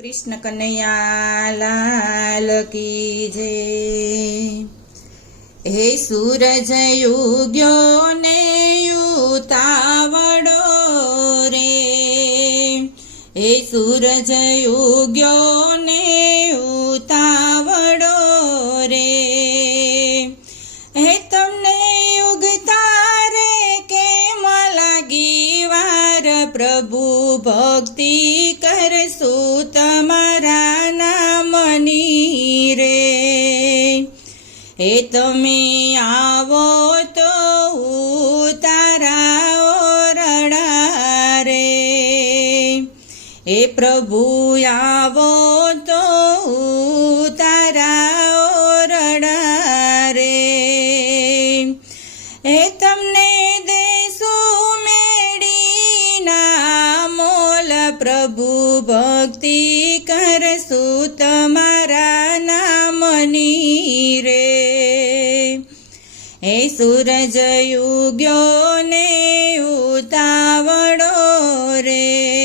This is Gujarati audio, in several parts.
કૃષ્ણ કનૈયા લાલ કી જય. હે સૂરજ યુગ્યો ને યુતાવડો રે. હે સૂરજ યુગ્યો ને ઉતાવડો રે. હે તમને યુગતા રે કેમ લાગી વાર પ્રભુ ભક્તિ કરશું તમારા નામની રે. હે તમે આવો તો તારા ઓરડા રે. હે પ્રભુ આવો તો ઉતારા પ્રભુ ભક્તિ કરશું તમારા નામની રે. હે સૂરજ યુગ્યો ને ઉતાવળો રે.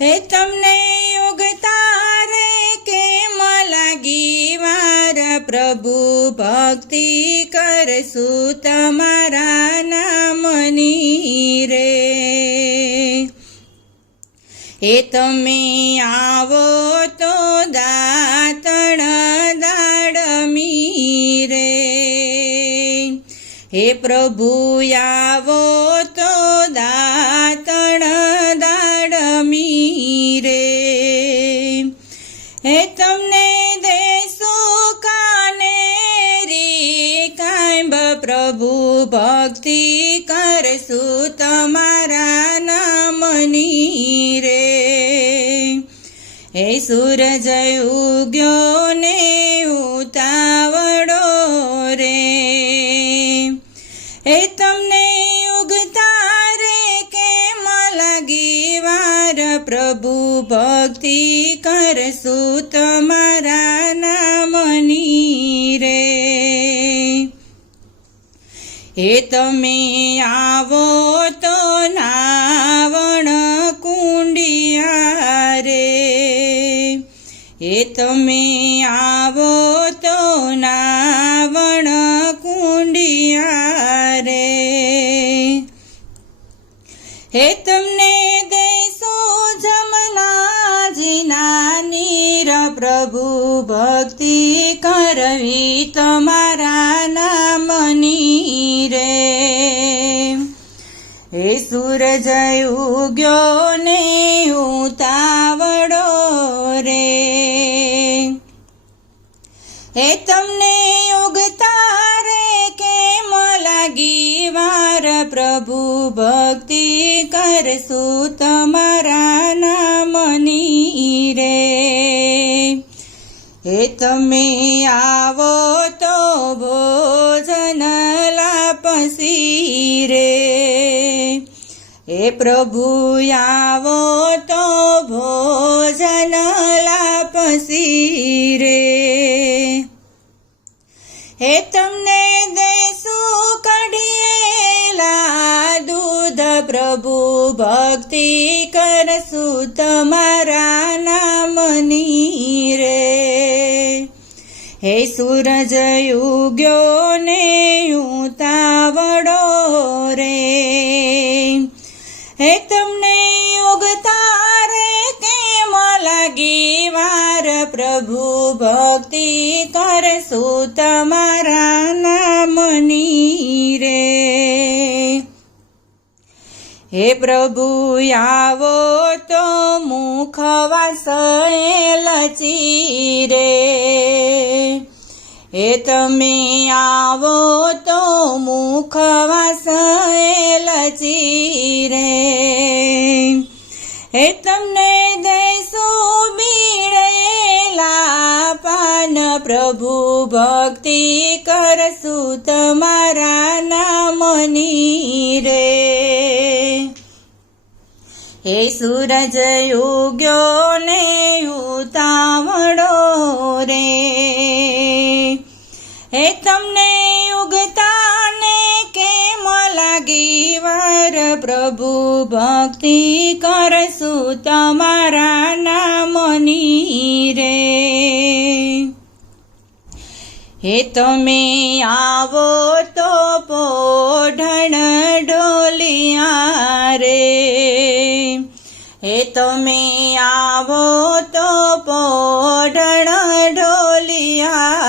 હે તમને યુગતા રે કેમ લાગી વાર? પ્રભુ ભક્તિ કરશું તમારા નામની રે. હે તમે આવો તો દાતણ દાડમી રે હે પ્રભુ, આવો તો દાતણ દાડમી રે હે તમને દેશું કાનેરી કાંબ પ્રભુ ભક્તિ કરશું તમારા. સૂરજ ઉગ્યો ને ઉતાવળો રે. એ તમને ઉગતા રે કેમ લાગી વાર? પ્રભુ ભક્તિ કરશું તમારા નામની રે. એ તમે આવો તમે આવો તો નાવણ કુંડિયા રે. હે તમને દેશું જમનાજીના નીર પ્રભુ ભક્તિ કરવી તમારા નામની રે. હે સૂરજ ઉગ્યો ને હે તમને ઉગતા રે કેમ લાગી વાર? પ્રભુ ભક્તિ કરશું તમારા નામની રે. હે તમે આવો તો ભોજન લાપસી રે. હે પ્રભુ આવો તો ભોજન લાપસી રે. હે તમને દેશું કઢીલા દૂધ પ્રભુ ભક્તિ કરશું તમારા નામની રે. હે સૂરજ યુગ્યો ને ઉતાવળો રે. હે તમને પ્રભુ ભક્તિ કરશું તમારા નામની રે. હે પ્રભુ, આવો તો મુખવાસ લચી રે. હે તમે આવો તો મુખવાસ લચી રે. હે તમને દેશો દેશું પાન પ્રભુ ભક્તિ કરશું તમારા નામની રે. હે સૂરજ યુગ્યો ને ઉતાવળો રે. હે તમને ઉગતા પ્રભુ ભક્તિ કરશું તમારા નામની રે? હે તમે આવો તો પોઢણ ઢોલિયા રે. હે તમે આવો તો પોઢણ ઢોલિયા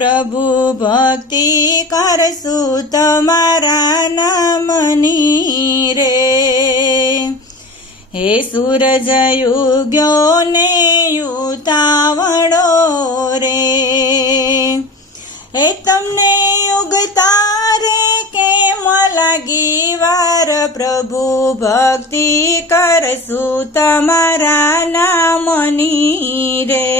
પ્રભુ ભક્તિ કરશું તમારા નામની રે? હે સૂરજ યુગ્યો ને યુતાવડો રે? હે તમને યુગતા રે કેમ લાગી વાર? પ્રભુ ભક્તિ કરશું તમારા નામની રે?